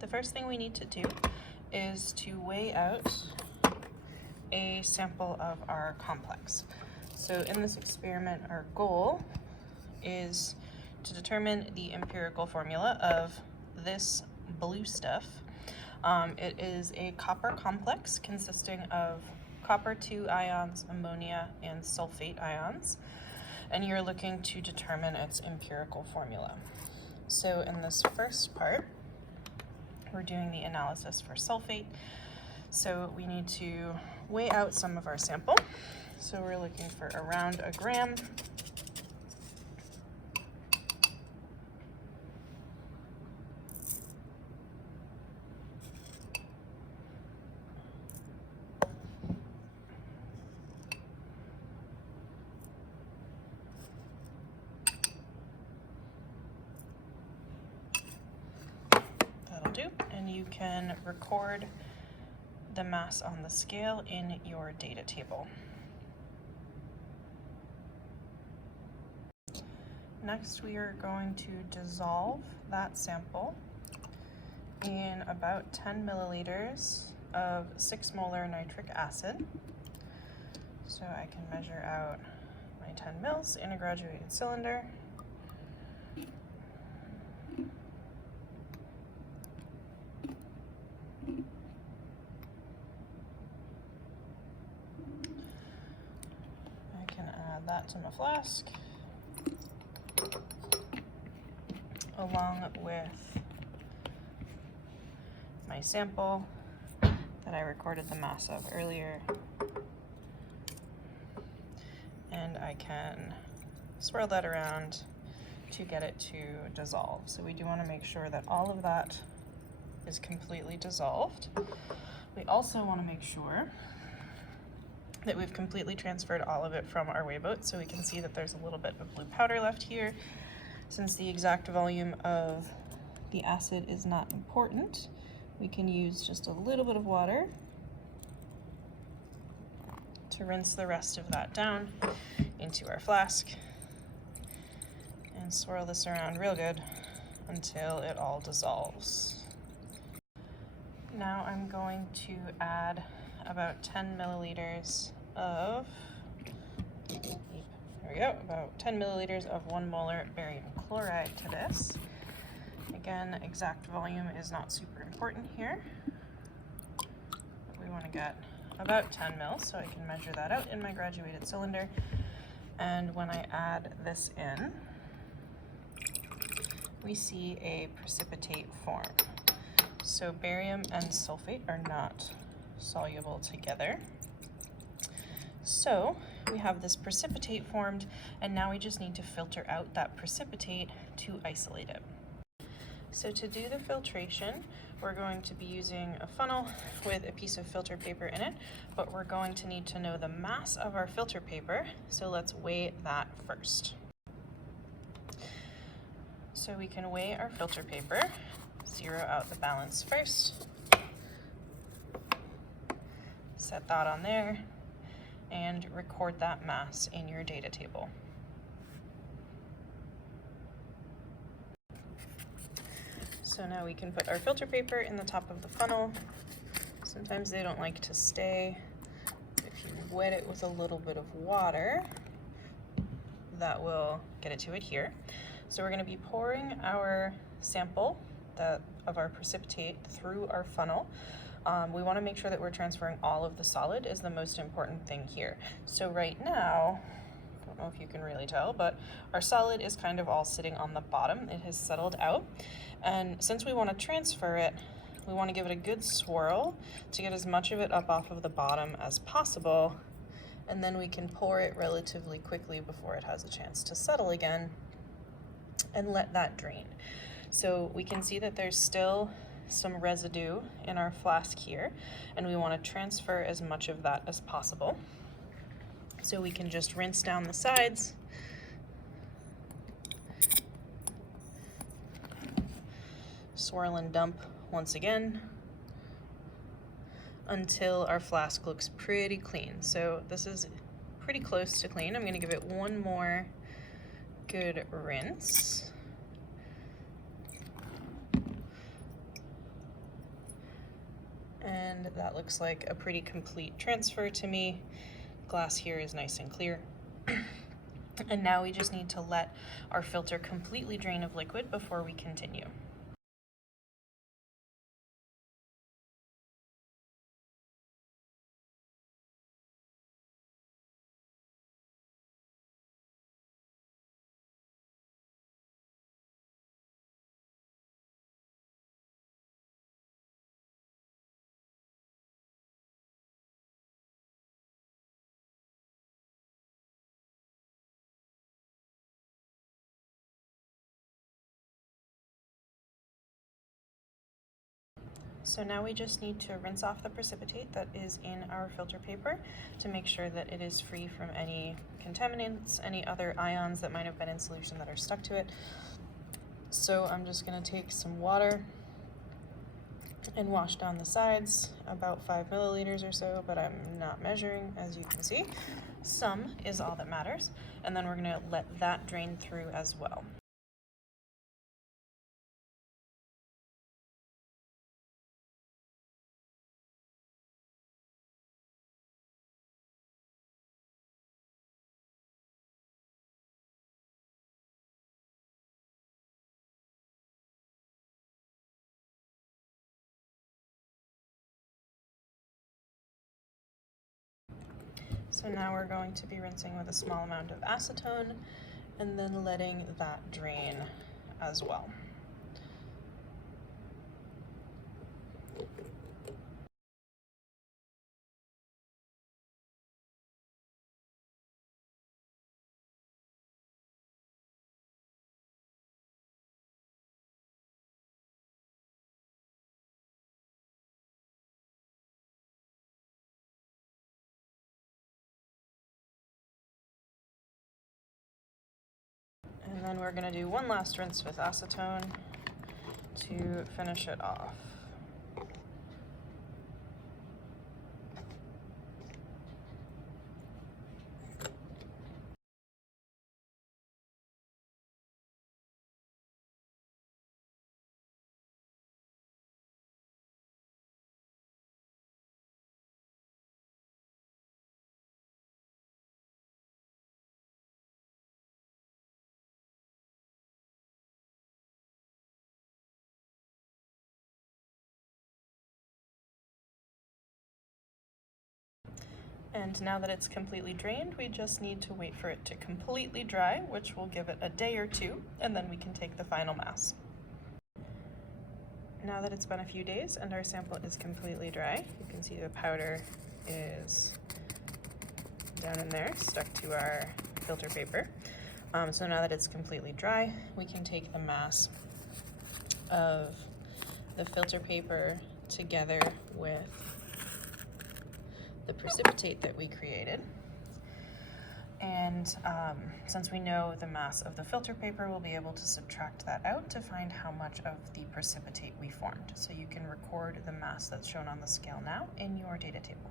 the first thing we need to do is to weigh out a sample of our complex. So in this experiment, our goal is to determine the empirical formula of this blue stuff. It is a copper complex consisting of copper 2 ions, ammonia, and sulfate ions, and you're looking to determine its empirical formula. So in this first part, we're doing the analysis for sulfate. So we need to weigh out some of our sample. So we're looking for around a gram. That'll do. And you can record the mass on the scale in your data table. Next, we are going to dissolve that sample in about 10 milliliters of 6 molar nitric acid. So I can measure out my 10 mils in a graduated cylinder. I can add that to my flask, along with my sample that I recorded the mass of earlier. And I can swirl that around to get it to dissolve. So we do want to make sure that all of that is completely dissolved. We also want to make sure that we've completely transferred all of it from our weigh boat, so we can see that there's a little bit of blue powder left here. Since the exact volume of the acid is not important, we can use just a little bit of water to rinse the rest of that down into our flask and swirl this around real good until it all dissolves. Now I'm going to add about 10 milliliters of, there we go, about 10 milliliters of 1 molar barium chloride to this. Again, exact volume is not super important here. We want to get about 10 mils, so I can measure that out in my graduated cylinder. And when I add this in, we see a precipitate form. So barium and sulfate are not soluble together. So we have this precipitate formed, and now we just need to filter out that precipitate to isolate it. So to do the filtration, we're going to be using a funnel with a piece of filter paper in it, but we're going to need to know the mass of our filter paper, so let's weigh that first. So we can weigh our filter paper, zero out the balance first, set that on there, and record that mass in your data table. So now we can put our filter paper in the top of the funnel. Sometimes they don't like to stay. If you wet it with a little bit of water, that will get it to adhere. So we're going to be pouring our sample of our precipitate through our funnel. We want to make sure that we're transferring all of the solid is the most important thing here. So right now, I don't know if you can really tell, but our solid is kind of all sitting on the bottom. It has settled out. And since we want to transfer it, we want to give it a good swirl to get as much of it up off of the bottom as possible. And then we can pour it relatively quickly before it has a chance to settle again and let that drain. So we can see that there's still some residue in our flask here, and we want to transfer as much of that as possible. So we can just rinse down the sides, swirl and dump once again until our flask looks pretty clean. So this is pretty close to clean. I'm going to give it one more good rinse. and that looks like a pretty complete transfer to me. Glass here is nice and clear. And now we just need to let our filter completely drain of liquid before we continue. So now we just need to rinse off the precipitate that is in our filter paper to make sure that it is free from any contaminants, any other ions that might have been in solution that are stuck to it. So I'm just going to take some water and wash down the sides, about 5 milliliters or so, but I'm not measuring, as you can see. Some is all that matters, and then we're going to let that drain through as well. So now we're going to be rinsing with a small amount of acetone and then letting that drain as well. And then we're going to do one last rinse with acetone to finish it off. And now that it's completely drained, we just need to wait for it to completely dry, which will give it a day or two, and then we can take the final mass. Now that it's been a few days and our sample is completely dry, you can see the powder is down in there, stuck to our filter paper. So now that it's completely dry, we can take the mass of the filter paper together with the precipitate that we created. And since we know the mass of the filter paper, we'll be able to subtract that out to find how much of the precipitate we formed. So you can record the mass that's shown on the scale now in your data table.